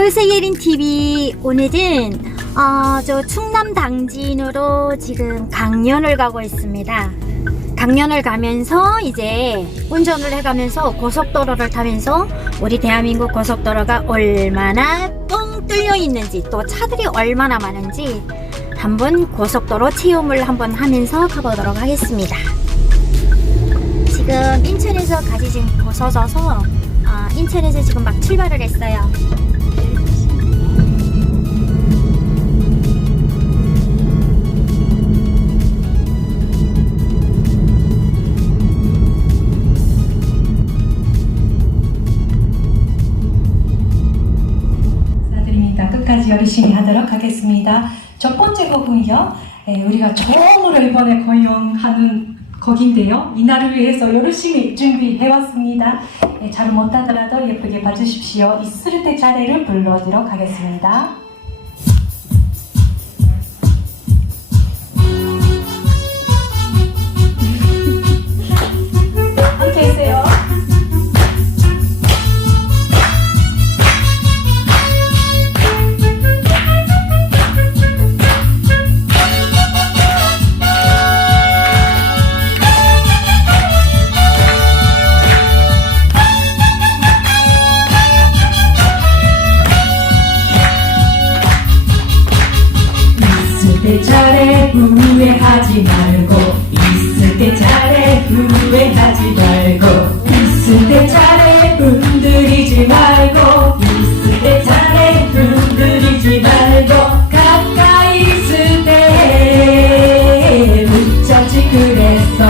놀새예린TV 오늘은 저 충남 당진으로 지금 강연을 가고 있습니다. 강연을 가면서 이제 운전을 해가면서 고속도로를 타면서 우리 대한민국 고속도로가 얼마나 뻥 뚫려 있는지 또 차들이 얼마나 많은지 한번 고속도로 체험을 한번 하면서 가보도록 하겠습니다. 지금 인천에서 가지 지금 벗어져서 인천에서 지금 막 출발을 했어요. 끝까지 열심히 하도록 하겠습니다. 첫 번째 곡은요, 우리가 처음으로 이번에 공연하는 곡인데요. 이날을 위해서 열심히 준비해왔습니다. 잘 못하더라도 예쁘게 봐주십시오. 있을 때 잘해를 불러드리도록 하겠습니다. 함께 해주세요. 잘해 후회하지 말고 있을 때 잘해 후회하지 말고 있을 때 잘해 흔들리지 말고 있을 때 잘해 흔들리지 말고 가까이 있을 때 붙잡지 그랬어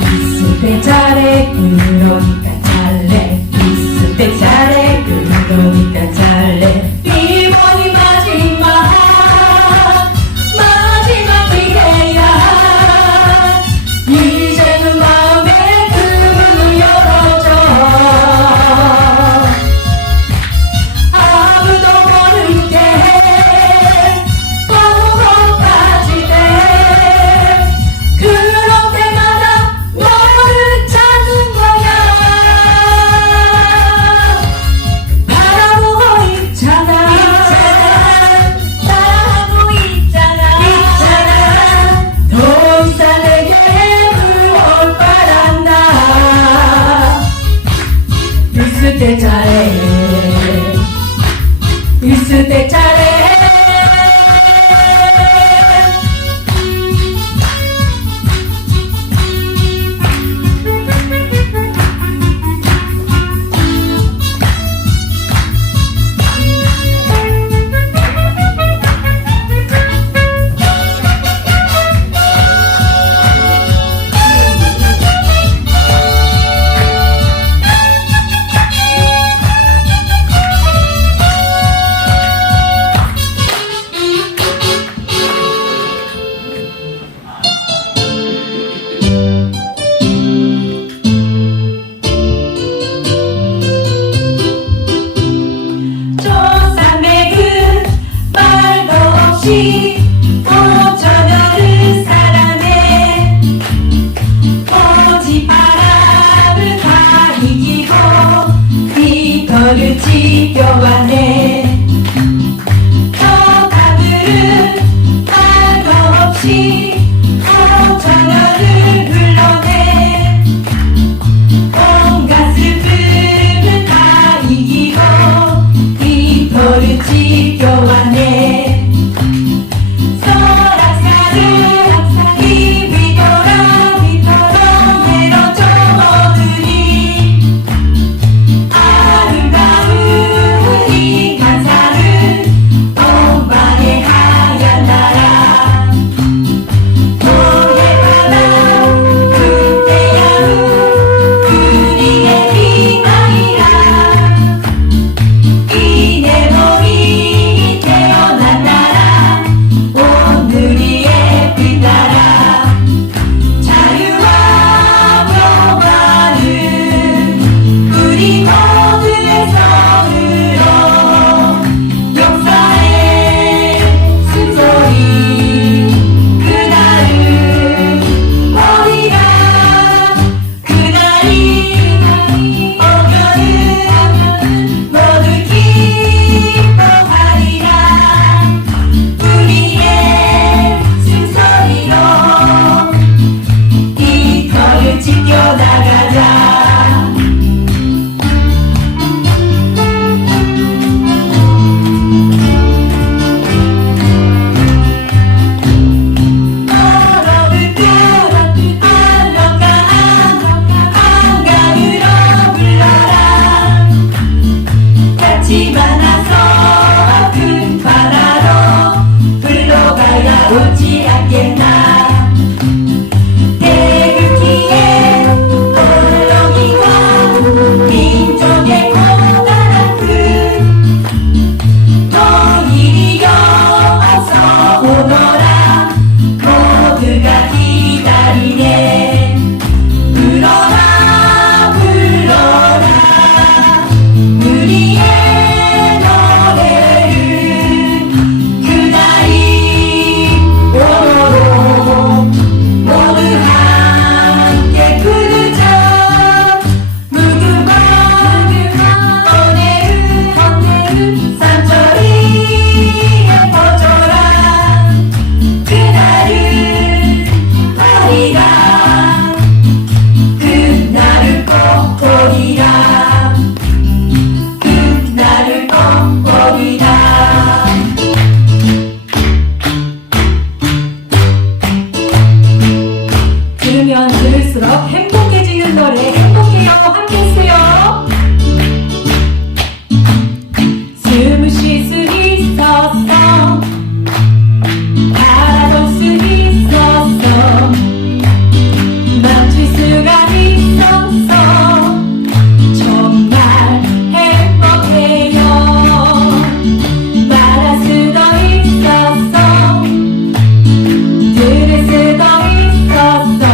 있을 때 잘해 그러니까 잘해 있을 때 잘해 그러니까 잘해 이번이 마지막 이제는 마음의 문을 열어줘 아무도 모르게 뻥뻥 빠질 때 그런 때마다 너를 찾는 거야 바라보고 있잖아 바라보고 있잖아 더 이상 내게 있을 때 잘해 있을 때 잘해 더욱 행복해지는 노래 행복해요 함께 했어요. 숨을 쉴 수 있었어 바라볼 수 있었어 멈출 수가 있었어 정말 행복해요 말할 수도 있었어 들을 수도 있었어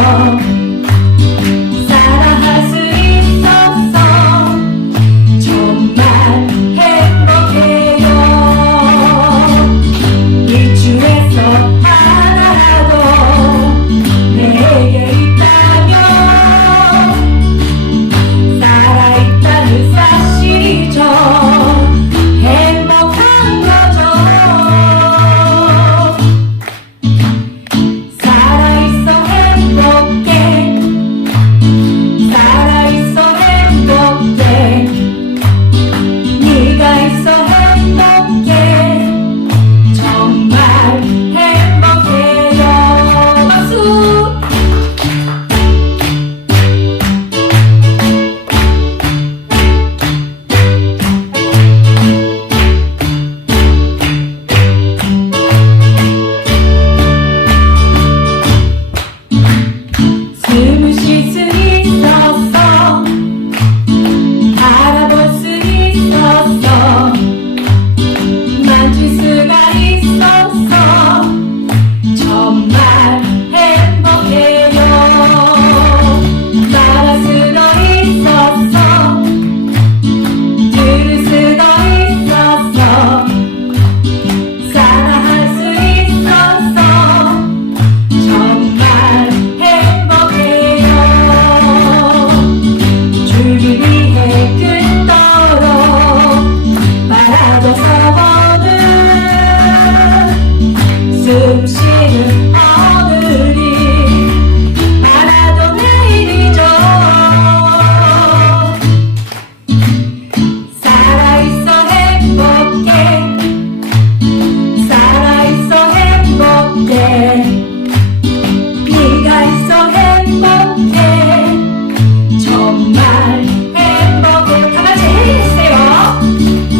사랑할 수 있었어 정말 행복해요 일주에서 하나라도 내게 있다면 살아있다는 사실이죠 행복한 거죠 살아있어 행복해 살아있어 행복해 네가 있어 행복해 정말 행복해요 박수 숨을 쉴 수 있었어 바라볼 수 있었어 만질 수가 있었어 정말 행복해요 말할 수도 있었어 들을 수도 있었어 사랑할 수 있었어 정말 행복해요 주기 위해 그토록 바라보서보는 숨 쉬는 오늘이 바라도 내일이죠 살아있어 행복해 살아있어 행복해 네가 있어 행복해 정말 행복해 다 같이 해주세요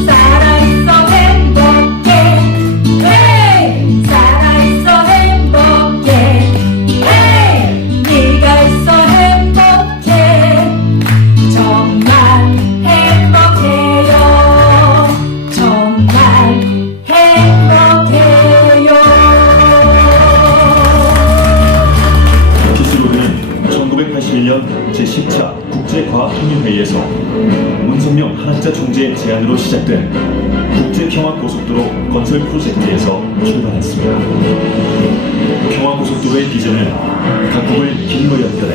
살아있어 행복해 헤이 살아있어 행복해 헤이 네가 있어 행복해 정말 행복해요 정말 행복해요 기술로는 1981년 제10차 국제과학협력회의에서 문성명 한학자 총재 제안으로 시작된 국제평화고속도로 건설 프로젝트에서 출발했습니다. 평화고속도로의 비전은 각국을 길로 연결해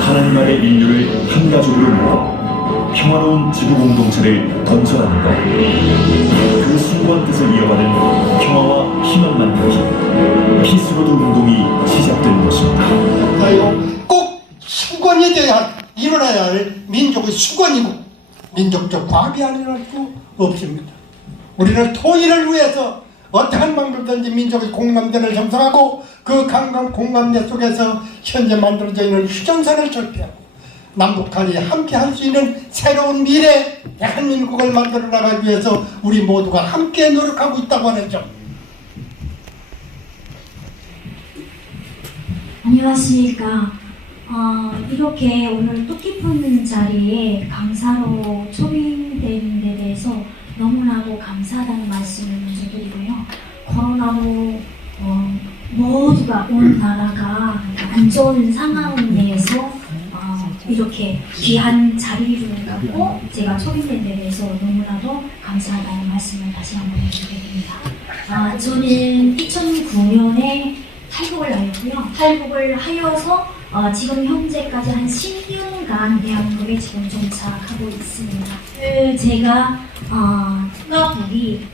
하나님 아래 인류를 한 가족으로 묶어 평화로운 지구 공동체를 건설하는 것. 그 숭고한 뜻을 이어가는 평화와 희망 만들기 피스로드 운동이 시작된 것입니다. 꼭 수건이 돼야 일어나야 할 민족의 수건이고 민족적 과비할 수 없습니다. 우리는 통일을 위해서 어떠한 방법든지 민족의 공감대를 형성하고 그 공감대 속에서 현재 만들어져 있는 휴전선을 철폐하고 남북한이 함께 할 수 있는 새로운 미래 대한민국을 만들어 나가기 위해서 우리 모두가 함께 노력하고 있다고 하는 점. 안녕하십니까. 이렇게 오늘 뜻깊은 자리에 강사로 초빙된 데 대해서 너무나도 감사하다는 말씀을 먼저 드리고요. 코로나로 모두가 온 나라가 안 좋은 상황 내에서 이렇게 귀한 자리를 갖고 제가 초빙된 데 대해서 너무나도 감사하다는 말씀을 다시 한번 드립니다. 저는 2009년에 탈북을 하였고요. 탈북을 하여서 지금 현재까지 한 10년간 대한민국에 지금 정착하고 있습니다. 제가 북이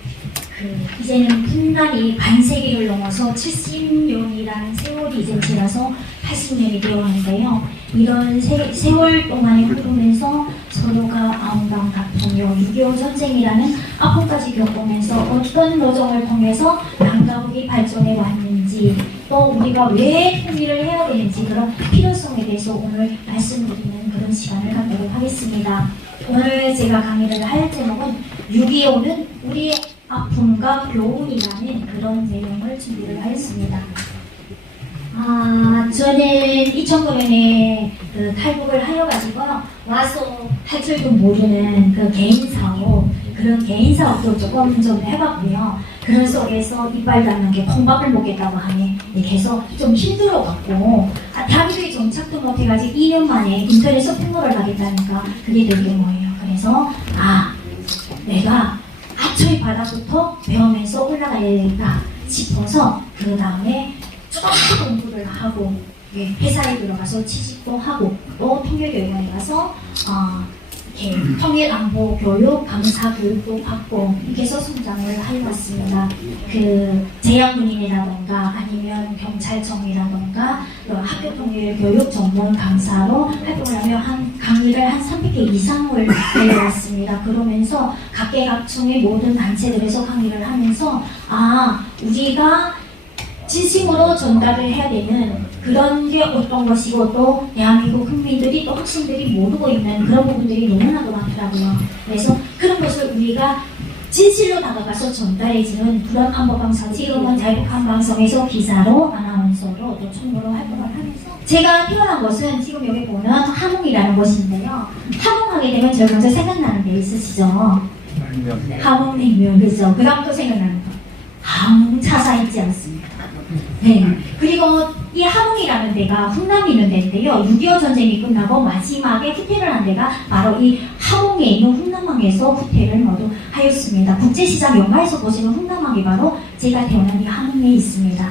이제는 분단이 반세기를 넘어서 70년이라는 세월이 이제 지나서 80년이 되었는데요. 이런 세월 동안에 흐르면서 서로가 아웅다웅 아픔이요. 6.25 전쟁이라는 아픔까지 겪으면서 어떤 노정을 통해서 남가북이 발전해 왔는지, 또 우리가 왜 통일을 해야 되는지 그런 필요성에 대해서 오늘 말씀드리는 그런 시간을 갖도록 하겠습니다. 오늘 제가 강의를 할 제목은 6.25는 우리의 아픔과 교훈이라는 그런 내용을 준비를 하였습니다. 저는 2009년에 그 탈북을 하여가지고 와서 할 줄도 모르는 그 개인 사업, 그런 개인 사업도 조금 좀 해봤고요. 그런 속에서 이빨 닿는 게 콩밥을 먹겠다고 하니 계속 좀 힘들어갖고 대학교에 정착도 못해가지고 2년 만에 인터넷 쇼핑몰을 가겠다니까 그게 되게 뭐예요. 그래서 내가 아초이 바닥부터 배우면서 올라가야겠다 싶어서 그 다음에 쭉 공부를 하고 회사에 들어가서 취직도 하고 또 통일교육원에 가서 이렇게 통일안보 교육, 강사 교육도 받고 이렇게 해서 성장을 해왔습니다. 그 제약군인이라던가 아니면 경찰청이라던가 또 학교통일교육 전문 강사로 활동을 하며 강의를 한 300개 이상을 해왔습니다. 그러면서 각계각층의 모든 단체들에서 강의를 하면서 우리가 진심으로 전달을 해야 되는 그런 게 어떤 것이고 또 대한민국 국민들이 또 학생들이 모르고 있는 그런 부분들이 너무나도 많더라고요. 그래서 그런 것을 우리가 진실로 다가가서 전달해주는 그런 안보방송, 지금은 자유북한방송에서 기자로 아나운서로 또 총무로 활동을 하면서 제가 태어난 곳은 지금 여기 보면 함흥이라는 곳인데요. 함흥하게 되면 제일 먼저 생각나는 게 있으시죠? 함흥냉면, 그죠? 그 다음 또 생각나는 거 함흥차사 있지 않습니까? 네. 그리고 이 함흥이라는 데가 훈남이 있는 데인데요. 6.25 전쟁이 끝나고 마지막에 후퇴를 한 데가 바로 이 함흥에 있는 훈남항에서 후퇴를 모두 하였습니다. 국제시장 영화에서 보시는 훈남항이 바로 제가 태어난 이 함흥에 있습니다.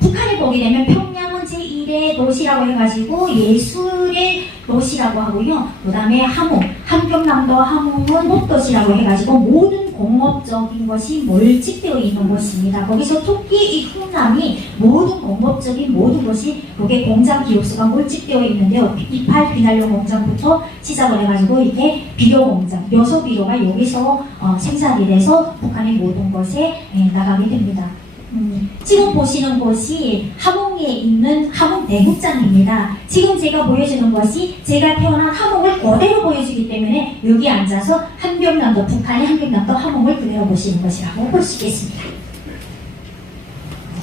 북한에 보게 되면 평양은 제1의 도시라고 해가지고 예술의 도시라고 하고요. 그 다음에 함흥, 함경남도 함흥은 목도시라고 해가지고 모든 공업적인 것이 몰집되어 있는 곳입니다. 거기서 특히 이 훈남이 모든 공업적인 모든 것이 여기 공장 기업수가 몰집되어 있는데요. 이팔 비난료 공장부터 시작을 해가지고 이렇게 비료 공장, 묘소 비료가 여기서 생산이 돼서 북한의 모든 것에 나가게 됩니다. 지금 보시는 곳이 함흥에 있는 함흥 내국장입니다. 지금 제가 보여주는 것이 제가 태어난 함흥을 그대로 보여주기 때문에 여기 앉아서 함경남도, 북한의 함경남도 함흥을 그대로 보시는 것이라고 볼 수 있겠습니다.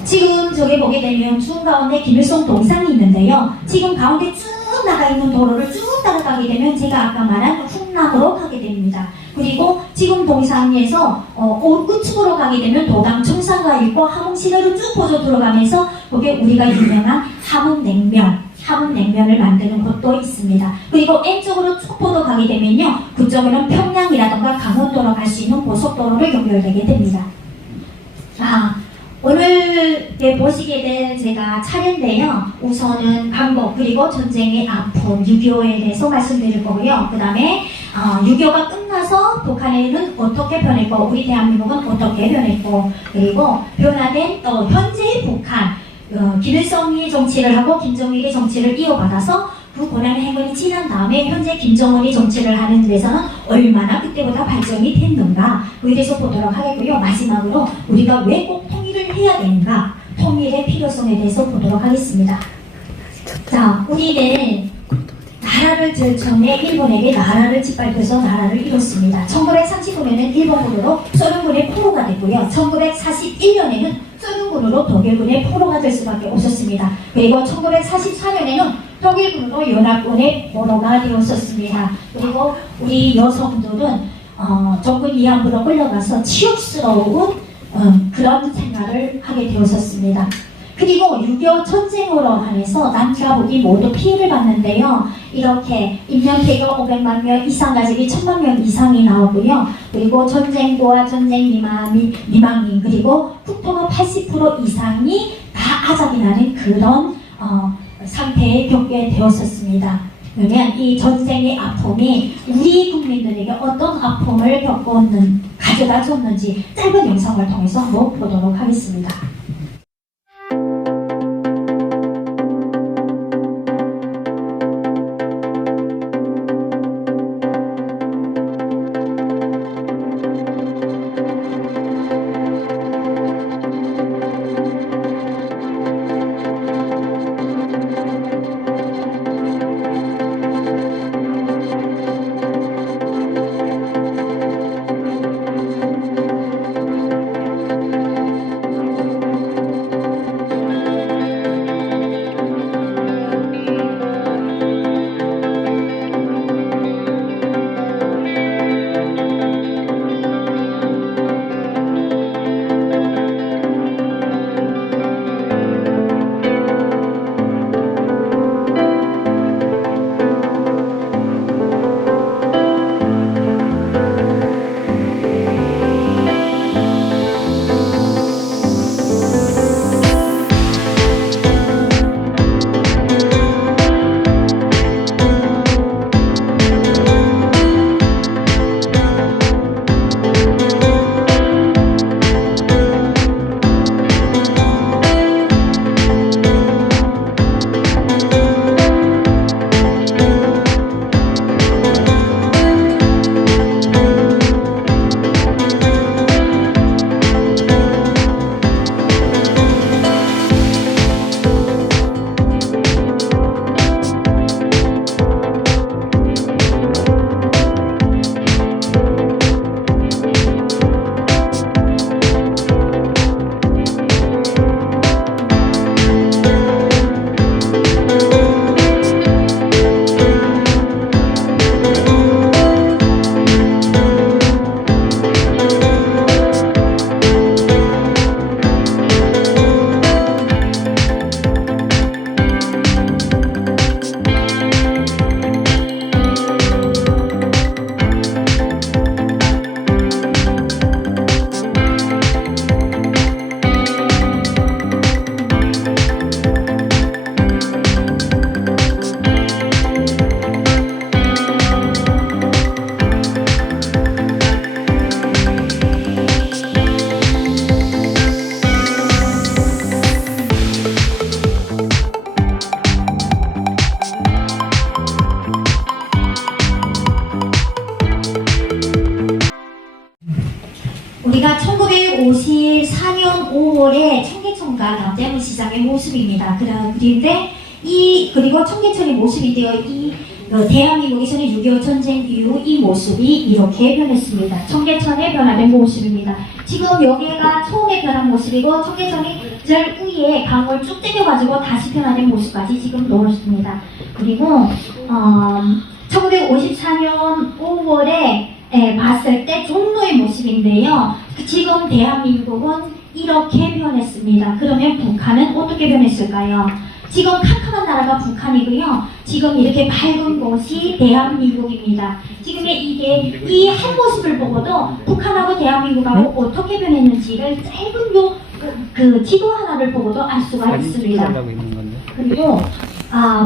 지금 저기 보게 되면 중 가운데 김일성 동상이 있는데요. 지금 가운데 쭉 나가 있는 도로를 쭉 따라가게 되면 제가 아까 말한 훈남으로 가게 됩니다. 그리고 지금 동상에서 우측으로 가게 되면 도당 청산가 있고 함흥 시내로 쭉 퍼져 들어가면서 거기에 우리가 유명한 함흥냉면을 만드는 곳도 있습니다. 그리고 N쪽으로 쭉 뻗어 가게 되면요. 그쪽에는 평양이라던가 강원도로 갈 수 있는 고속도로를 연결되게 됩니다. 오늘 보시게 될 제가 차례인데요. 우선은 강복 그리고 전쟁의 아픔 6.25에 대해서 말씀드릴 거고요. 그 다음에 6.25가 끝나서 북한에는 어떻게 변했고 우리 대한민국은 어떻게 변했고 그리고 변화된 또 현재의 북한 김일성이 정치를 하고 김정일이 정치를 이어받아서 그 고난의 행군이 지난 다음에 현재 김정은이 정치를 하는 데서는 얼마나 그때보다 발전이 됐는가 그에 대해서 보도록 하겠고요. 마지막으로 우리가 왜 꼭 통일을 해야 되는가 통일의 필요성에 대해서 보도록 하겠습니다. 자, 우리는 나라를 제일 처음에 일본에게 나라를 짓밟혀서 나라를 이뤘습니다. 1939년에는 일본군으로 소련군의 포로가 됐고요. 1941년에는 소련군으로 독일군의 포로가 될 수밖에 없었습니다. 그리고 1944년에는 독일군으로 연합군의 포로가 되었었습니다. 그리고 우리 여성들은 정군 위안부로 끌려가서 치욕스러운 그런 생활을 하게 되었었습니다. 그리고 6.25 전쟁으로 한해서 남자 북이 모두 피해를 봤는데요. 이렇게 인명피해가 500만 명 이상 가지고 1000만 명 이상이 나오고요. 그리고 전쟁고와 전쟁 미망인 그리고 국토가 80% 이상이 다 아작이 나는 그런 상태에 겪게 되었었습니다. 그러면 이 전쟁의 아픔이 우리 국민들에게 어떤 아픔을 가져다 줬는지 짧은 영상을 통해서 한번 보도록 하겠습니다. 여기가 1954년 5월에 청계천과 남대문 시장의 모습입니다. 그리고 청계천의 모습인데요. 대한민국에서는 6.25 전쟁 이후 이 모습이 이렇게 변했습니다. 청계천의 변화된 모습입니다. 지금 여기가 처음에 변한 모습이고 청계천이 절 위에 강을 쭉 당겨가지고 다시 변화된 모습까지 지금 넣었습니다. 그리고 1954년 5월에 봤을 때 종로의 모습인데요. 지금 대한민국은 이렇게 변했습니다. 그러면 북한은 어떻게 변했을까요? 지금 캄캄한 나라가 북한이고요. 지금 이렇게 밝은 곳이 대한민국입니다. 지금 이 한 모습을 보고도 북한하고 대한민국하고 어떻게 변했는지를 짧은 그 지도 하나를 보고도 알 수가 있습니다. 그리고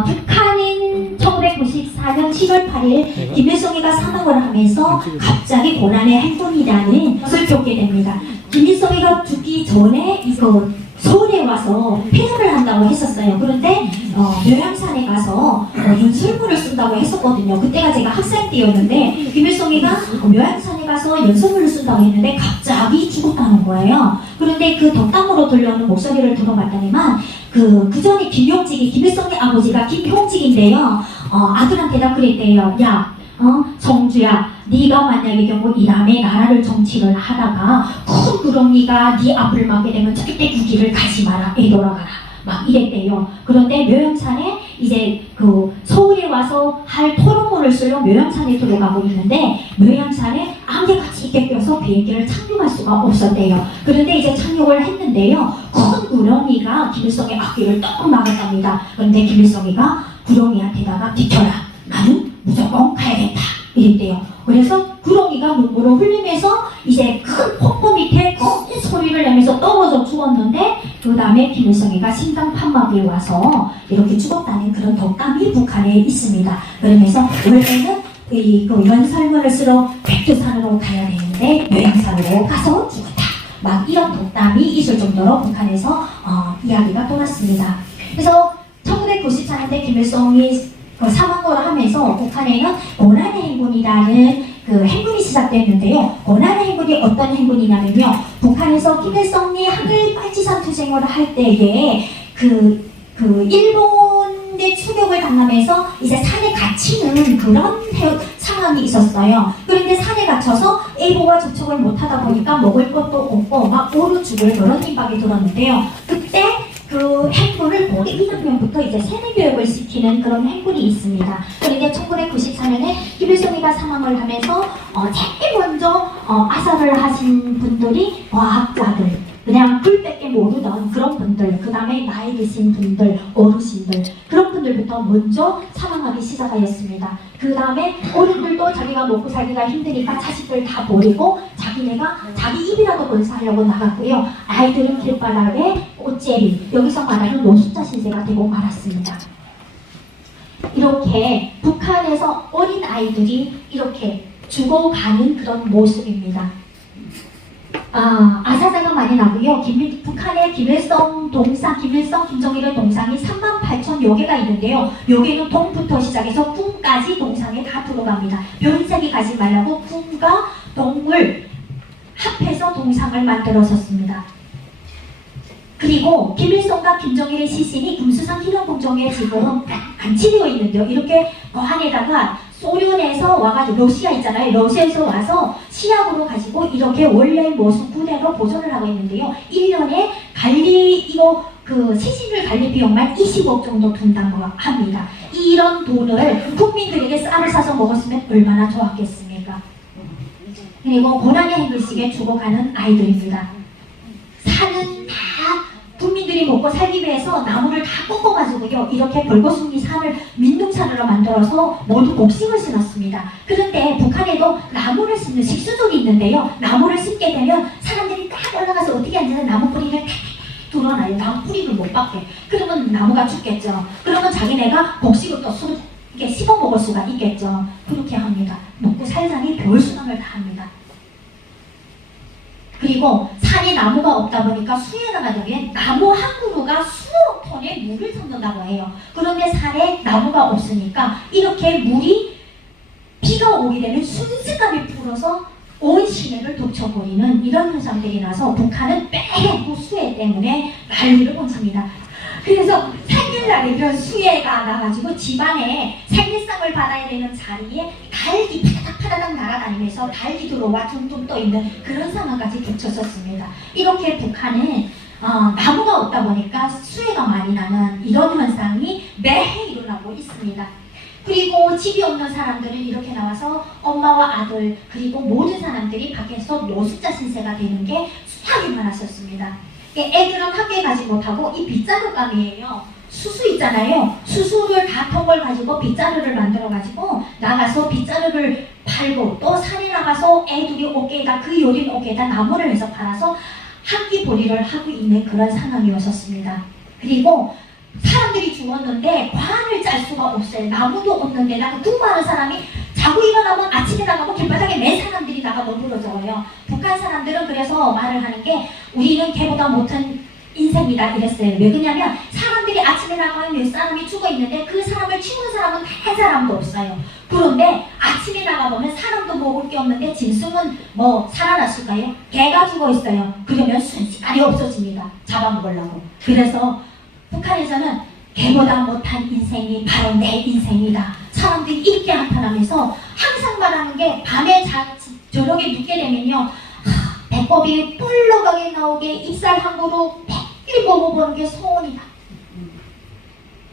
북한인 1994년 7월 8일 김일성이가 사망을 하면서 갑자기 고난의 행군이라는 것을 겪게 됩니다. 김일성이가 죽기 전에 이거 서울에 와서 폐업을 한다고 했었어요. 그런데 묘양산에 가서 연설문을 쓴다고 했었거든요. 그때가 제가 학생 때였는데 김일성이가 묘양산에 가서 연설문을 쓴다고 했는데 갑자기 죽었다는 거예요. 그런데 그 덕담으로 들려오는 목소리를 들어봤더니만 그 전에 김일성의 아버지가 김형직인데요. 아들한테다 그랬대요. 야, 정주야, 네가 만약에 경우 이남의 나라를 정치를 하다가 큰 구렁이가 네 앞을 막게 되면 절대 그 길을 가지 마라, 되돌아가라, 막 이랬대요. 그런데 묘양산에 이제 그 서울에 와서 할 토론문을 쓰러 묘양산에 들어가고 있는데 묘양산에 안개같이 있게 껴서 비행기를 착륙할 수가 없었대요. 그런데 이제 착륙을 했는데요. 큰 구렁이가 김일성의 앞길을 딱 막았답니다. 그런데 김일성이가 구렁이한테다가 비켜라, 나는 무조건 가야겠다, 이랬대요. 그래서 구렁이가 눈물을 흘리면서 이제 큰 폭포 밑에 큰 소리를 내면서 떨어져 죽었는데 그 다음에 김일성이가 심장 판막에 와서 이렇게 죽었다는 그런 덕담이 북한에 있습니다. 그러면서 원래는 그 연설문을 쓰러 백두산으로 가야 되는데 묘양산으로 가서 죽었다, 막 이런 덕담이 있을 정도로 북한에서 이야기가 돌았습니다. 그래서 1994년대 김일성이 사망을 하면서 북한에는 고난의 행군이라는 그 행군이 시작됐는데요. 고난의 행군이 어떤 행군이냐면요. 북한에서 김일성이 한글빨치산 투쟁을 할 때에 그 일본의 추격을 당하면서 이제 산에 갇히는 그런 상황이 있었어요. 그런데 산에 갇혀서 애보와 접촉을 못하다 보니까 먹을 것도 없고 막 오르 죽을 그런 임박이 들었는데요. 그때 그 행군을 고대 1학년부터 이제 세뇌교육을 시키는 그런 행군이 있습니다. 그런데 1994년에 김일성이가 사망을 하면서 제일 먼저 아사를 하신 분들이 과학자들, 그냥 불밖에 모르던 그런 분들, 그 다음에 나이 드신 분들, 어르신들, 그런 분들부터 먼저 사망하기 시작하였습니다. 그 다음에 어른들도 자기가 먹고 살기가 힘드니까 자식들 다 버리고 자기네가 자기 입이라도 건사하려고 나갔고요. 아이들은 길바닥에 꽃제비, 여기서 말하는 노숙자 신세가 되고 말았습니다. 이렇게 북한에서 어린 아이들이 이렇게 죽어가는 그런 모습입니다. 아사자가 많이 나고요. 북한의 김일성 동상, 김정일의 동상이 38,000여 개가 있는데요. 여기는 동부터 시작해서 궁까지 동상에 다 들어갑니다. 변색이 가지 말라고 궁과 동을 합해서 동상을 만들었었습니다. 그리고 김일성과 김정일의 시신이 금수산 기념공정에 지금 안치되어 있는데요. 이렇게 거한에다가 소련에서 와가지고 러시아 있잖아요. 러시아에서 와서 시약으로 가지고 이렇게 원래의 모습 그대로 보존을 하고 있는데요. 1년에 그 시신을 관리 비용만 20억 정도 든다고 합니다. 이런 돈을 국민들에게 쌀을 사서 먹었으면 얼마나 좋았겠습니까? 그리고 고난의 행군식에 죽어가는 아이들입니다. 산은 다 국민들이 먹고 살기 위해서 나무를 다 꺾어가지고요. 이렇게 벌거숭이 산을 민둥산으로 만들어서 모두 곡식을 심었습니다. 그런데 북한에도 나무를 심는 식수족이 있는데요. 나무를 심게 되면 사람들이 딱 올라가서 어떻게 앉아서 나무 뿌리를 탁 뚫어놔요. 나무 뿌리를 못 받게. 그러면 나무가 죽겠죠. 그러면 자기네가 곡식을 또 이렇게 씹어 먹을 수가 있겠죠. 그렇게 합니다. 먹고 살자니 별수당을 다 합니다. 그리고 산에 나무가 없다 보니까 수해가 나면 나무 한 그루가 수억 톤의 물을 섞는다고 해요. 그런데 산에 나무가 없으니까 이렇게 물이 비가 오게 되면 순식간에 불어서 온 시내를 덮쳐버리는 이런 현상들이 나서 북한은 매해 수해 때문에 난리를 번집니다. 그래서 생일날에 이런 수해가 나가지고 집안에 생일상을 받아야 되는 자리에 달기 파닥파닥 날아다니면서 달기 들어와 둥둥 떠있는 그런 상황까지 겹쳤었습니다. 이렇게 북한은 나무가 없다 보니까 수해가 많이 나는 이런 현상이 매해 일어나고 있습니다. 그리고 집이 없는 사람들은 이렇게 나와서 엄마와 아들 그리고 모든 사람들이 밖에서 노숙자 신세가 되는 게 수하게 많았었습니다. 애들은 학교에 가지 못하고 이 빗자루감이에요. 수수 있잖아요. 수수를 다 통을 가지고 빗자루를 만들어 가지고 나가서 빗자루를 팔고 또 산에 나가서 애들이 어깨에다 그 요린 어깨에다 나무를 해서 팔아서 학기벌이를 하고 있는 그런 상황이었었습니다. 그리고 사람들이 죽었는데 관을 짤 수가 없어요. 나무도 없는데다가 구마하는 사람이 자고 일어나면 아침에 나가면 길바닥에 매 사람들이 나가 너부러져요. 북한 사람들은 그래서 말을 하는 게 우리는 개보다 못한 인생이다 이랬어요. 왜 그러냐면 사람들이 아침에 나가면 몇 사람이 죽어 있는데 그 사람을 치우는 사람은 한 사람도 없어요. 그런데 아침에 나가보면 사람도 먹을 게 없는데 짐승은 뭐 살아났을까요? 개가 죽어 있어요. 그러면 순식간에 없어집니다. 잡아먹으려고. 그래서 북한에서는 개보다 못한 인생이 바로 내 인생이다. 사람들이 이렇게 한탄하면서 항상 말하는 게 밤에 저녁에 눕게 되면요. 배꼽이 뿔러가게 나오게 입살 한 그루 빽 먹어보는 게 소원이다.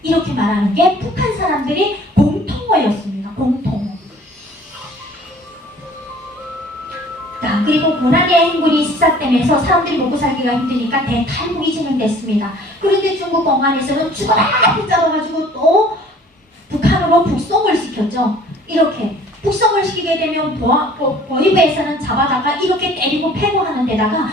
이렇게 말하는 게 북한 사람들이 공통어였습니다. 공통어. 자, 그리고 고난의 행군이 시작되면서 사람들이 먹고 살기가 힘드니까 대탈국이 진행됐습니다. 그런데 중국 공안에서는 죽어라 붙잡아가지고 또 북한으로 북송을 시켰죠. 이렇게 북송을 시키게 되면 보위부에서는 잡아다가 이렇게 때리고 패고 하는 데다가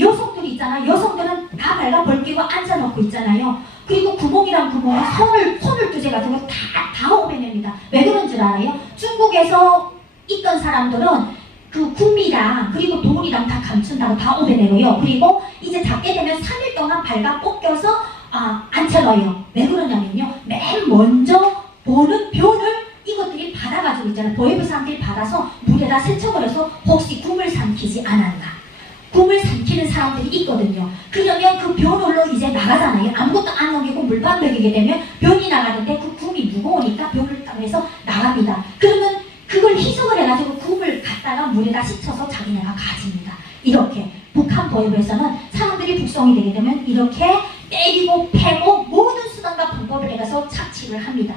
여성들이 있잖아. 여성들은 다 발가 벌끼고 앉아놓고 있잖아요. 그리고 구멍이랑 구멍에 손을 두제가지고 다 오베냅니다. 왜 그런 줄 알아요? 중국에서 있던 사람들은 그 구미랑 그리고 돌이랑 다 감춘다고 다 오베내고요. 그리고 이제 잡게 되면 3일 동안 발가 뽑혀서 앉혀놔요. 왜 그러냐면요. 맨 먼저 보는 변을 이것들이 받아가지고 있잖아요. 보위부 사람들이 받아서 물에다 세척을 해서 혹시 꿈을 삼키지 않았나. 꿈을 삼키는 사람들이 있거든요. 그러면 그 변으로 이제 나가잖아요. 아무것도 안 넘기고 물만 먹이게 되면 변이 나가는데 그 꿈이 무거우니까 변을 따면서 나갑니다. 그러면 그걸 희석을 해가지고 꿈을 갖다가 물에다 씻어서 자기네가 가집니다. 이렇게 북한 보위부에서는 사람들이 북송이 되게 되면 이렇게 때리고 패고 모든 수단과 방법을 해가서 착취를 합니다.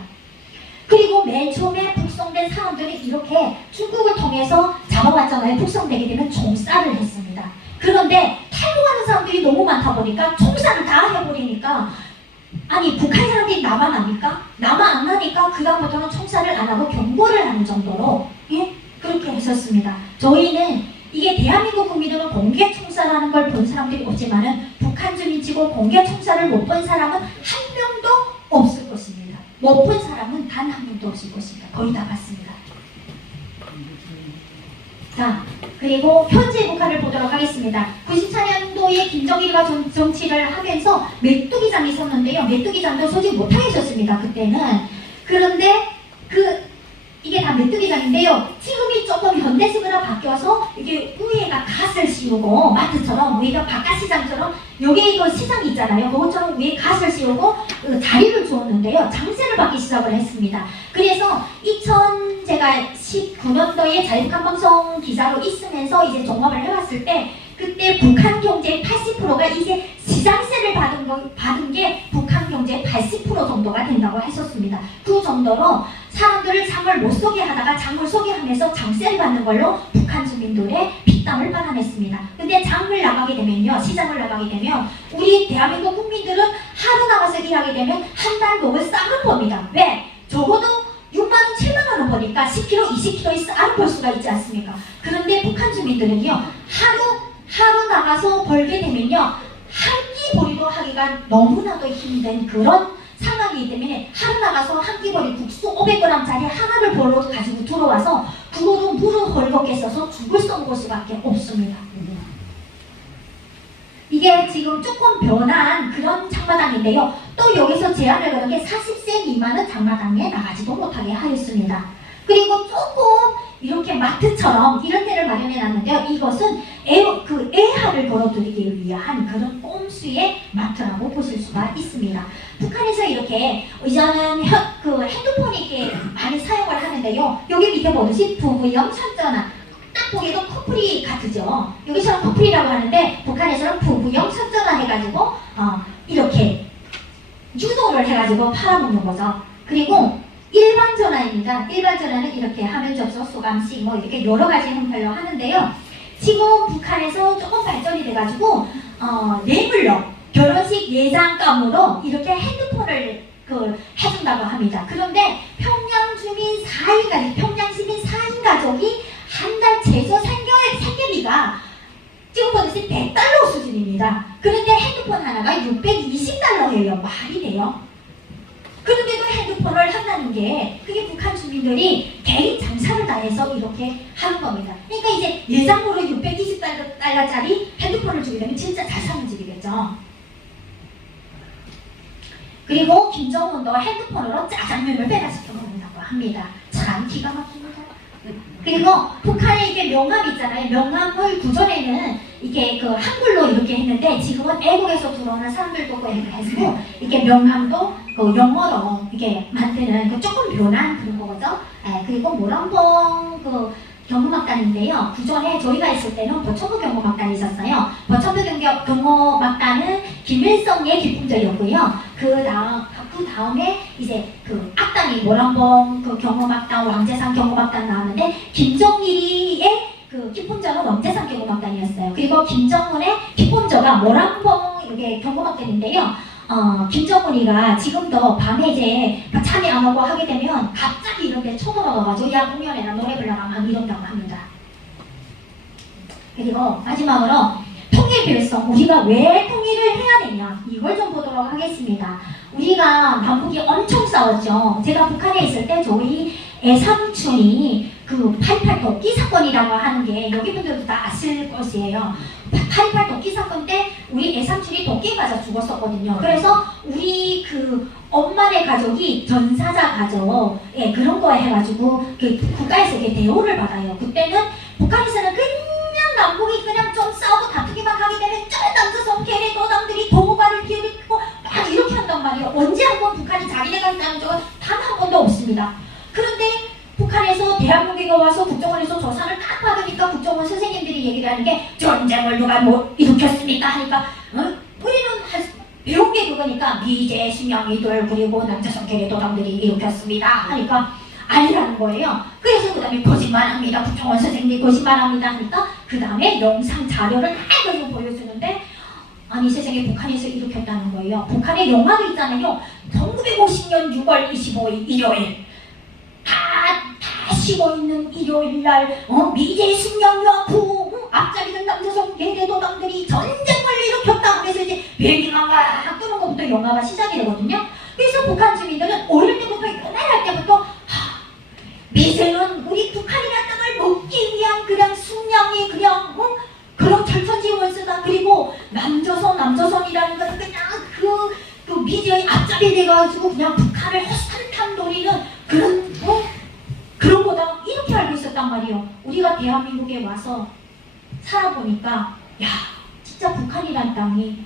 그리고 맨 처음에 북송된 사람들이 이렇게 중국을 통해서 잡아왔잖아요. 북송되게 되면 총살을 했습니다. 그런데 탈북하는 사람들이 너무 많다 보니까 총살을 다 해버리니까 아니 북한 사람들이 나만 합니까? 나만 안 하니까 그 다음부터는 총살을 안 하고 경고를 하는 정도로 그렇게 했었습니다. 저희는 이게 대한민국 국민들은 공개 총살하는 걸 본 사람들이 없지만은 북한 주민치고 공개 총살을 못 본 사람은 한 명도 없을 것입니다. 못 본 사람은 단 한 명도 없을 것입니다. 거의 다 봤습니다. 자, 그리고 현재 북한을 보도록 하겠습니다. 94년도에 김정일과 정치를 하면서 메뚜기장이 있었는데요. 메뚜기장도 소집 못하겠었습니다. 그때는. 그런데 이게 다 메뚜기장인데요. 지금이 조금 현대식으로 바뀌어서 이게 위에가 갓을 씌우고 마트처럼 위에가 바깥시장처럼 여기 이거 시장이 있잖아요. 그것처럼 위에 갓을 씌우고 자리를 주었는데요. 장세를 받기 시작을 했습니다. 그래서 제가 19년도에 자유북한방송 기자로 있으면서 이제 종합을 해봤을 때 그때 북한 경제의 80%가 이제 시장세를 받은 게 북한 경제의 80% 정도가 된다고 했었습니다. 그 정도로 사람들을 장을 못 서게 하다가 장을 서게 하면서 장세를 받는 걸로 북한 주민들의 피땀을 빨아냈습니다. 근데 장을 나가게 되면요, 시장을 나가게 되면 우리 대한민국 국민들은 하루 나가서 일하게 되면 한 달 먹을 쌀을 법니다. 왜? 적어도 6만원, 7만원을 버니까 10kg, 20kg의 쌀을 벌 수가 있지 않습니까? 그런데 북한 주민들은요, 하루 나가서 벌게 되면요, 한 끼 벌이도 하기가 너무나도 힘든 그런 상황이기 때문에 하루 나가서 한 끼 벌이 국수 500g짜리 하나를 벌어 가지고 들어와서 그거로 물을 헐겁게 써서 죽을 써먹을 수밖에 없습니다. 이게 지금 조금 변한 그런 장마당인데요. 또 여기서 제한을 거는 게 40세 미만은 장마당에 나가지도 못하게 하였습니다. 그리고 조금 이렇게 마트처럼 이런 데를 마련해 놨는데요. 이것은 애하를 걸어두기 위한 그런 꼼수의 마트라고 보실 수가 있습니다. 북한에서 이렇게 이제는 핸드폰이 이렇게 많이 사용을 하는데요. 여기 밑에 보듯이 부부형 선전화, 딱 보기에도 커플이 같으죠. 여기서는 커플이라고 하는데 북한에서는 부부형 선전화 해가지고 이렇게 유도를 해가지고 팔아먹는 거죠. 그리고 일반 전화입니다. 일반 전화는 이렇게 화면 접속, 소감식 뭐 이렇게 여러 가지 형태로 하는데요. 지금 북한에서 조금 발전이 돼가지고 뇌물로 결혼식 예장감으로 이렇게 핸드폰을 해준다고 합니다. 그런데 평양 주민 4인 가족이 한 달 최저 생계비가 지금 보듯이 100달러 수준입니다. 그런데 핸드폰 하나가 620달러예요. 말이 돼요? 그런데도 핸드폰을 한다는 게 그게 북한 주민들이 개인 장사를 다해서 이렇게 하는 겁니다. 그러니까 이제 예상으로 620달러짜리 핸드폰을 주게 되면 진짜 잘 사는 집이겠죠. 그리고 김정은도 핸드폰으로 짜장면을 배달시켜 먹는다고 합니다. 참 기가 막힙니다. 그리고 북한에 이게 명함 있잖아요. 명함을 구전에는 이게 한글로 이렇게 했는데 지금은 외국에서 들어오는 사람들도 해가지고 이게 명함도 영어로 이렇게 만드는 조금 변한 그런 거죠. 그리고 모란봉 경음악단인데요. 구전에 저희가 있을 때는 보천부 경음악단이 있었어요. 보천부 경음악단은 김일성의 기풍제였고요. 그 다음에 이제 악단이 모란봉 경음악단, 왕재산 경음악단 나왔는데 김정일이의 기풍제는 왕재산 경음악단이었어요. 그리고 김정은의 기풍제가 모란봉 이렇게 경음악단인데요. 김정은이가 지금도 밤에 이제 참여 안 하고 하게 되면 갑자기 이렇게 쳐들어가가지고 야 공연해라 노래 불러라 막 이런다고 합니다. 그리고 마지막으로 통일 필성, 우리가 왜 통일을 해야 되냐 이걸 좀 보도록 하겠습니다. 우리가 남북이 엄청 싸웠죠. 제가 북한에 있을 때 저희 애삼촌이 88 도끼 사건이라고 하는 게 여기 분들도 다 아실 것이에요. 88 도끼 사건 때 우리 애삼촌이 도끼 맞아 죽었었거든요. 그래서 우리 엄마네 가족이 전사자 가족 그런 거 해가지고 국가에서 대우를 받아요. 그때는 북한에서는 그냥 남북이 그냥 좀 싸우고 다투기만 하게 되면 저 남조선 걔네 노당들이 도발을 피우고 막 이렇게 한단 말이에요. 언제 한번 북한이 자기네가 있다는 적은 단 한 번도 없습니다. 그런데 북한에서 대한민국에 와서 국정원에서 조사를 딱 받으니까 국정원 선생님들이 얘기를 하는 게 전쟁을 누가 일으켰습니까 하니까 우리는 배운 게 그거니까 미제 심양이들 그리고 남조선 걔네 도당들이 일으켰습니다 하니까 아니라는 거예요. 그래서 그 다음에 거짓말합니다. 국정원 선생님이 거짓말합니다 하니까 그 다음에 영상 자료를 딱 보여주는데 아니 세상에 북한에서 일으켰다는 거예요. 북한의 영화도 있잖아요. 1950년 6월 25일 일요일 다 쉬고 있는 일요일날 미제 심양요하고 앞자리는 남조선 개대도당들이 전쟁을 일으켰다. 그래서 이제 비행기가 막 뜨는 것부터 영화가 시작이 되거든요. 그래서 북한 주민들은 어릴 때부터 연애할 때부터 미제는 우리 북한이라는 땅을 먹기 위한 그냥 숙량이 그냥 그런 철천지원수다. 그리고 남조선이라는 것은 그냥 그 미제의 앞잡이 돼가지고 그냥 북한을 허스탄탄 노리는 그런 거다 이렇게 알고 있었단 말이에요. 우리가 대한민국에 와서 살아보니까 야 진짜 북한이란 땅이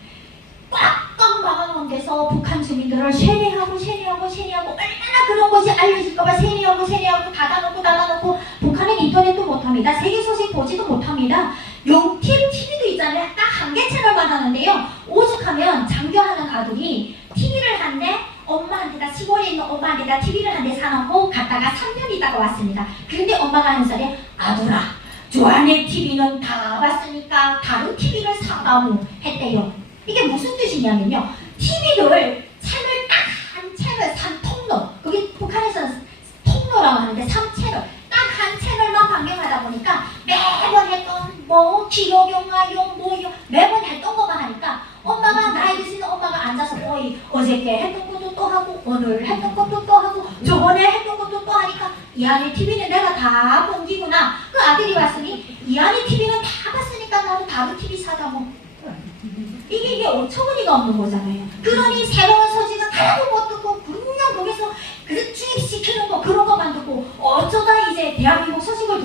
꽉꽉 막아놓은 데서 북한 주민들을 세뇌하고 얼마나 그런 것이 알려질까봐 세뇌하고 닫아놓고 북한은 인터넷도 못합니다. 세계 소식 보지도 못합니다. TV도 있잖아요. 딱 한 개 채널만 하는데요. 오죽하면 장교하는 아들이 TV를 한대 엄마한테다 시골에 있는 엄마한테다 TV를 한 대 사놓고 갔다가 3년 있다가 왔습니다. 그런데 엄마가 하는 소리 아들아 저 안에 TV는 다 봤으니까 다른 TV를 사다오 했대요. 이게 무슨 뜻이냐면요. TV를 채널 딱 한 채널 3통로 거기 북한에서는 통로라고 하는데 3채널 딱 한 채널만 방영하다 보니까 매번 했던 기록영화용 매번 했던 거만 하니까 엄마가 나이 드신 엄마가 앉아서 어저께 했던 것도 또 하고 오늘 했던 것도 또 하고 저번에 했던 것도 또 하니까 이 안에 TV는 내가 다 본기구나. 그 아들이 왔으니 이 안에 TV는 다 봤으니까 나도 다른 TV 사다 이게 어처구니가 없는 거잖아요. 그러니 새로운 소식은 하나도 못 듣고 그냥 거기서 주입시키는 거 그런 거만 듣고 어쩌다 이제 대한민국 소식을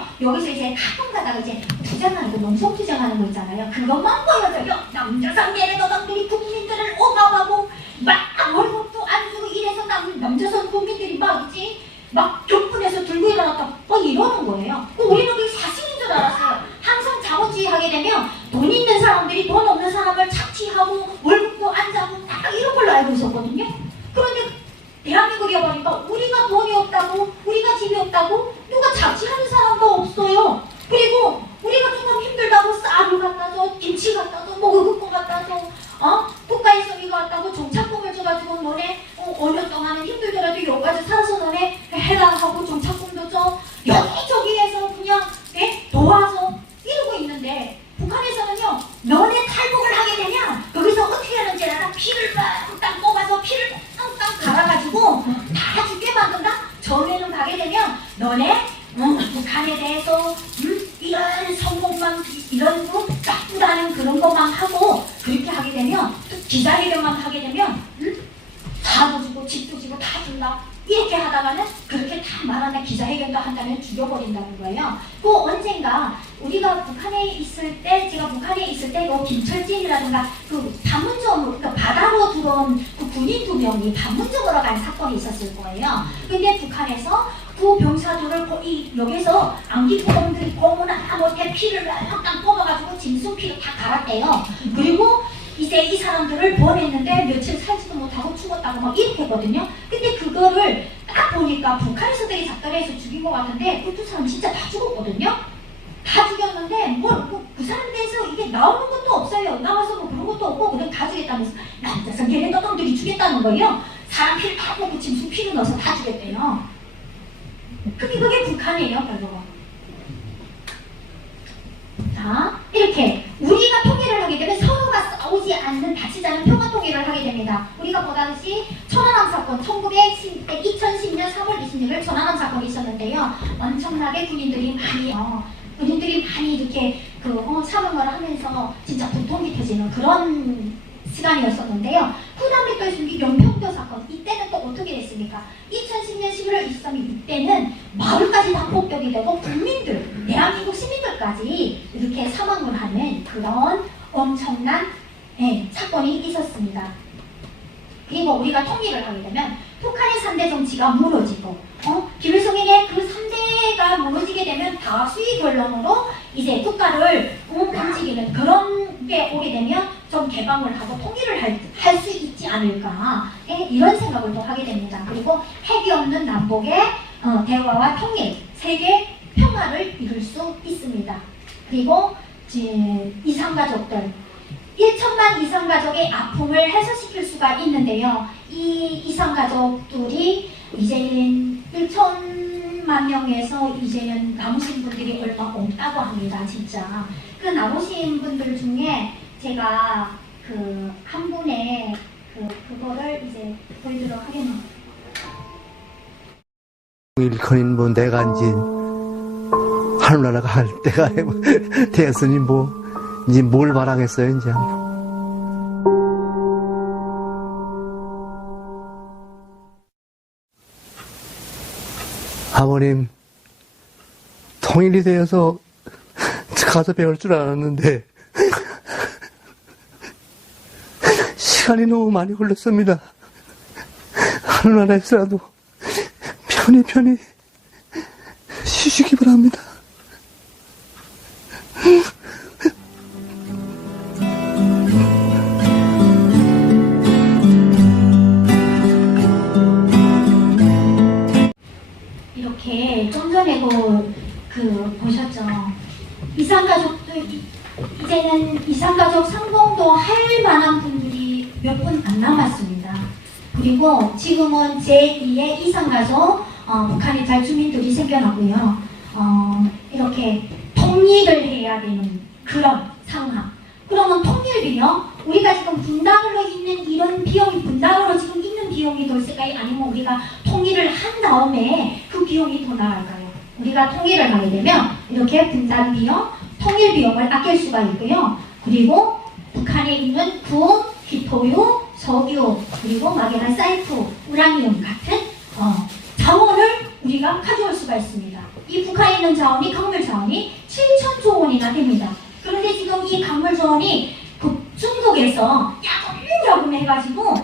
있는데요. 여기서 이제 가끔 가다가 이제 투쟁하는 거, 농성 투쟁하는 거 있잖아요. 그것만 보여줘요. 남조선 예레도당들이 국민들을 오가하고 막 월급도 안 주고 이래서 남조선 국민들이 막 있지 막 격분해서 들고 일어났다 막 이러는 거예요. 우리는 그게 사실인 줄 알았어요. 항상 자본주의 하게 되면 돈 있는 사람들이 돈 없는 사람을 착취하고 월급도 안 자고 딱 이런 걸로 알고 있었거든요. 그런데 대한민국에 보니까 우리가 돈이 없다고, 우리가 집이 없다고 누가 착취하는 사람도 없어요. 그리고 우리가 조금 힘들다고 쌀을 갖다 줘, 김치 갖다 줘, 먹을 거 갖다 줘, 국가에서 이거 갖다고 종착금을 줘가지고 너네 5년 동안은 힘들더라도 여기까지 살아서 너네 해당하고 종착금도 줘, 여기저기에서 그냥 도와서 이러고 있는데 북한에서는요, 너네 탈북을 하게 되면 여기서 어떻게 하는지 알아? 피를 딱 뽑아서 피를 땅땅 갈아가지고 다 죽게 만든다? 전에는 가게 되면 너네 북한에 대해서 이런 성공만 이런 나쁘다는 그런 것만 하고 그렇게 하게 되면 기자회견만 하게 되면 다도 주고 집도 주고 다 준다 이렇게 하다가는 그렇게 다 말하는 기자회견도 한다면 죽여버린다는 거예요. 그 언젠가 우리가 북한에 있을 때 제가 북한에 있을 때 그 김철진이라든가 그 반문점으로 그러니까 바다로 들어온 그 군인 2명이 반문점으로 간 사건이 있었을 거예요. 근데 북한에서 그 병사들을 여기서 안기포범들이 고문을 못해 피를 딱 뽑아가지고 짐승피를 다 갈았대요. 그리고 이제 이 사람들을 보냈는데 며칠 살지도 못하고 죽었다고 막 이렇게 했거든요. 근데 그거를 딱 보니까 북한에서들이 작전해서 죽인 것 같은데 그 두 사람 진짜 다 죽었거든요. 다 죽였는데 그 사람들에서 이게 나오는 것도 없어요. 나와서 뭐 그런 것도 없고 그냥 다 죽였다면서 남자선 얘네들이 죽였다는 거예요. 사람 피를 다 뽑고 짐승 피를 넣어서 다 죽였대요. 그게 북한이에요, 결국. 자, 이렇게 우리가 통일을 하게 되면 서로가 싸우지 않는 다치지 않는 평화 통일을 하게 됩니다. 우리가 보다시피 천안함 사건 2010년 3월 26일 천안함 사건이 있었는데요. 엄청나게 군인들이 많이 이렇게 사명을 하면서 진짜 분통이 터지는 그런 시간이었었는데요. 그 다음에 또 있습니다. 연평도 사건. 이때는 또 어떻게 됐습니까? 2010년 11월 23일 이때는 마을까지 다 폭격이 되고 국민들, 대한민국 시민들까지 이렇게 사망을 하는 그런 엄청난 사건이 있었습니다. 그리고 우리가 통일을 하게 되면 북한의 3대 정치가 무너지고 김일성에게 그 3대가 무너지게 되면 다수의 결론으로 이제 국가를 움직이는 그런 게 오게 되면 좀 개방을 하고 통일을 할 수 있지 않을까 이런 생각을 또 하게 됩니다. 그리고 핵이 없는 남북의 대화와 통일, 세계 평화를 이룰 수 있습니다. 그리고 이산가족들 1천만 이산가족의 아픔을 해소시킬 수가 있는데요. 이 이산가족들이 이제는 1천만 명에서 이제는 남으신 분들이 얼마 없다고 합니다. 진짜. 그 남으신 분들 중에 제가 한 분의 그거를 이제 보여드리도록 하겠습니다. 일컨인 뭐 내가 이제 하늘나라가 할 때가 되었으니 뭐 이제 뭘 바라겠어요 이제. 아버님 통일이 되어서 가서 배울 줄 알았는데 시간이 너무 많이 흘렀습니다. 하늘나라에서라도 편히 쉬시기 바랍니다. 이렇게 좀 전에 보셨죠? 이산가족들 이제는 이산가족 상봉도 할 만한 분들이 몇 분 안 남았습니다. 그리고 지금은 제2의 이산가족 북한의 달주민들이 생겨나고요. 이렇게 통일을 해야 되는 그런 상황. 그러면 통일 비용, 우리가 지금 분당으로 있는 이런 비용이 분당으로 지금 있는 비용이 더 있을까요? 아니면 우리가 통일을 한 다음에 그 비용이 더 나갈까요? 우리가 통일을 하게 되면 이렇게 분당 비용, 통일 비용을 아낄 수가 있고요. 그리고 북한에 있는 군, 기토유, 석유, 그리고 막연한 사이프, 우라늄 같은 자원을 우리가 가져올 수가 있습니다. 이 북한에 있는 자원이 강물 자원이 7,000조 원이나 됩니다. 그런데 지금 이 강물 자원이 중국에서 야금야금 해가지고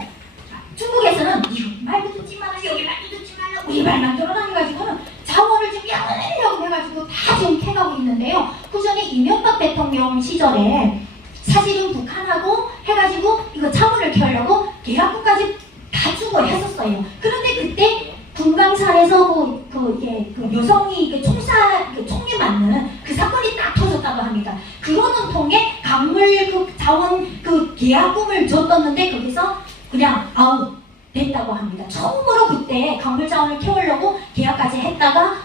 중국에서는 이거 말도 듣지 마라 여기 말도 듣지 말라 우리 말만 돌아다녀가지고는 자원을 지금 야금야금 해가지고 다 지금 캐가고 있는데요. 그 전에 이명박 대통령 시절에 사실은 북한하고 해가지고 이거 자원을 캐려고 계약금까지 다 주고 했었어요. 그런데 그때 금강산에서 그 여성이 총기 맞는 그 사건이 딱 터졌다고 합니다. 그거는 통해 강물 그 자원 그 계약금을 줬었는데 거기서 그냥 아웃 됐다고 합니다. 처음으로 그때 강물 자원을 캐오려고 계약까지 했다가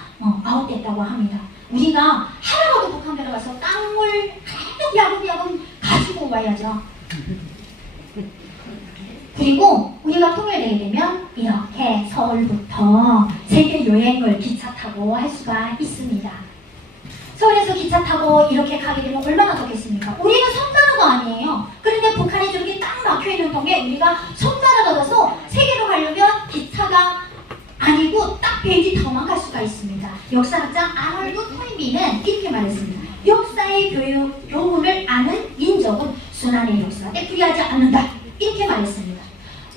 아웃됐다고 합니다. 우리가 하나라도 북한 들어가서 땅을 계속 야금야금 가지고 와야죠. 그리고 우리가 통일되게 되면 이렇게 서울부터 세계 여행을 기차 타고 할 수가 있습니다. 서울에서 기차 타고 이렇게 가게 되면 얼마나 좋겠습니까? 우리는 섬나라가 아니에요. 그런데 북한에 저렇게 딱 막혀있는 동에 우리가 섬나라가 돼서 세계로 가려면 기차가 아니고 딱 비행기 타고만 갈 수가 있습니다. 역사학자 아놀드 토인비는 이렇게 말했습니다. 역사의 교훈을 아는 민족은 순환의 역사에 떼풀이하지 않는다. 이렇게 말했습니다.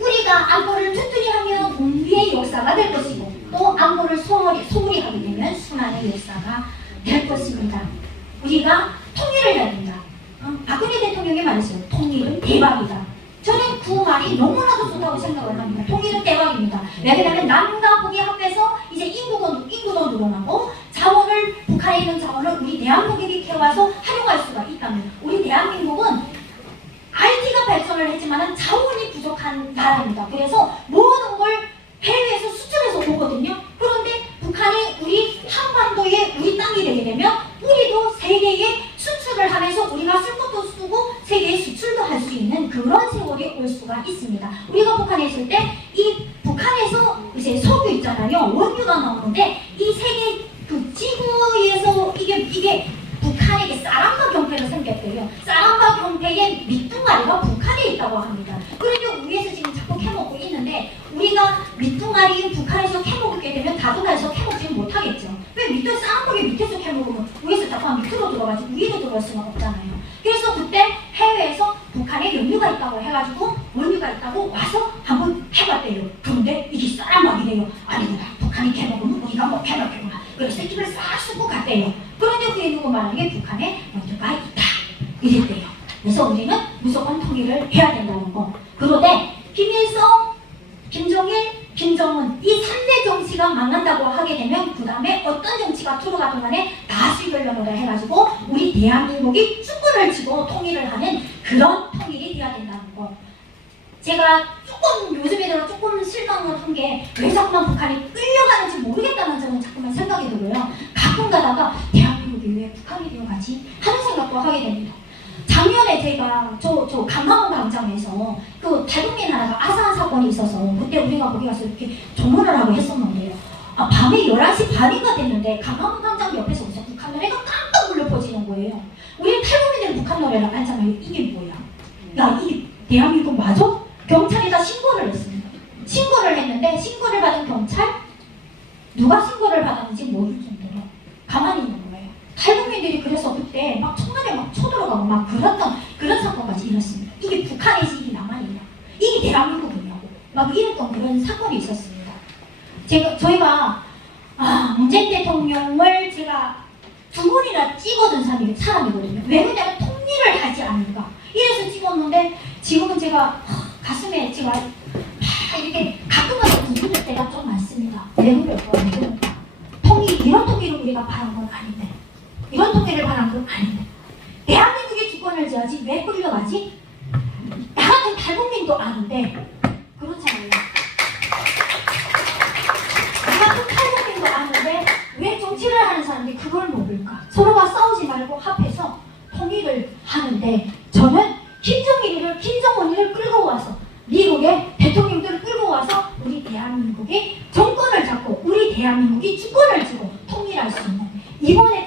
우리가 안보를 튼튼히 하면 우리의 역사가 될 것이고 또 안보를 소홀히 하게 되면 순환의 역사가 될 것입니다. 우리가 통일을 해야 된다. 박근혜 대통령이 말했어요. 통일은 대박이다. 저는 그 말이 너무나도 좋다고 생각을 합니다. 통일은 대박입니다. 왜냐하면 남과 북이 합해서 이제 인구도 늘어나고 자원을 북한에 있는 자원을 우리 대한민국에 캐와서 활용할 수가 있다면 우리 대한민국은 IT가 발전을 했지만 자원이 부족한 나라입니다. 그래서 모든 걸 해외에서 수출해서 오거든요. 그런데 북한이 우리 한반도에 우리 땅이 되게 되면 우리도 세계에 수출을 하면서 우리가 쓸 것도 쓰고 세계에 수출도 할 수 있는 그런 세월이 올 수가 있습니다. 우리가 북한에 있을 때 이 북한에서 이제 석유 있잖아요. 원유가 나오는데 이 세계 그 지구에서 이게 북한에게 사람과 경패로 생겼대요. 사람과 경패의 밑둥아리가 북한에 있다고 합니다. 그런데 위에서 지금 자꾸 캐먹고 있는데 우리가 밑둥아리인 북한에서 캐먹게 되면 다도가에서 캐먹지 못하겠죠. 왜 밑에 쌍벽에 밑에서 캐먹으면 위에서 자꾸 밑으로 들어가지 위로 들어갈 수는 없잖아요. 그래서 그때 해외에서 북한에 연유가 있다고 해가지고 원유가 있다고 와서 한번 해봤대요. 그런데 이게 사람막이래요. 아니구나. 북한이 캐먹으면 우리가 뭐 캐먹겠구나. 그래서 입을 싹 쏟고 갔대요. 그런데 그게 누구 말하는 게 북한에 원유가 있다. 이랬대요. 그래서 우리는 무조건 통일을 해야 된다는 거. 그런데 김일성, 김정일, 김정은 이 3대 정치가 망한다고 하게 되면 그 다음에 어떤 정치가 들어가든 간에 다수결론으로 해가지고 우리 대한민국이 주권을 쥐고 통일을 하는 그런 통일이 돼야 된다는 거. 제가 조금 요즘에 들어 조금 실망을 한 게 왜 자꾸만 북한이 끌려가는지 모르겠다는 점은 자꾸만 생각이 들고요. 가끔 가다가 대한민국이 왜 북한이 되어가지 하는 생각도 하게 됩니다. 작년에 제가 저 강화문 광장에서 그 탈북민 하나가 아사한 사건이 있어서 그때 우리가 거기 가서 이렇게 조문을 하고 했었는데요. 밤에 11시 반인가 됐는데 강화문 광장 옆에서 무슨 북한 노래가 깜짝 울려 퍼지는 거예요. 우리는 탈북민들은 북한 노래를 알잖아요. 이게 뭐야? 야, 이게 대한민국 맞아? 경찰에다 신고를 했습니다. 신고를 했는데 신고를 받은 경찰 누가 신고를 받았는지 모를 정도로 가만히 있는 거예요. 탈북민들이 그래서 그때 막 청년에 막 쳐들어가고 막 그런 사건까지 일었습니다. 이게 북한이지 이게 남한이냐? 이게 대한민국이냐고 막 이랬던 그런 사건이 있었습니다. 저희가 문재인 대통령을 제가 2번이나 찍어준 사람이거든요. 왜 그러냐면 통일을 하지 않을까 이래서 찍었는데 지금은 제가 가슴에 제가 이렇게 가끔가다 두드릴 때가 좀 많습니다. 왜 그럴까요? 이런 통일을 우리가 바란 건 아닌데 이런 통일을 바란 건 아닌데 대한민국의 주권을 쥐어야지 왜 끌려가지? 나 같은 탈북민도 아는데 그렇잖아요. 나 같은 탈북민도 아는데 왜 정치를 하는 사람들이 그걸 모를까? 서로가 싸우지 말고 합해서 통일을 하는데 저는 김정은이를 끌고 와서 미국의 대통령들을 끌고 와서 우리 대한민국이 정권을 잡고 우리 대한민국이 주권을 쥐고 통일할 수 있는 이번에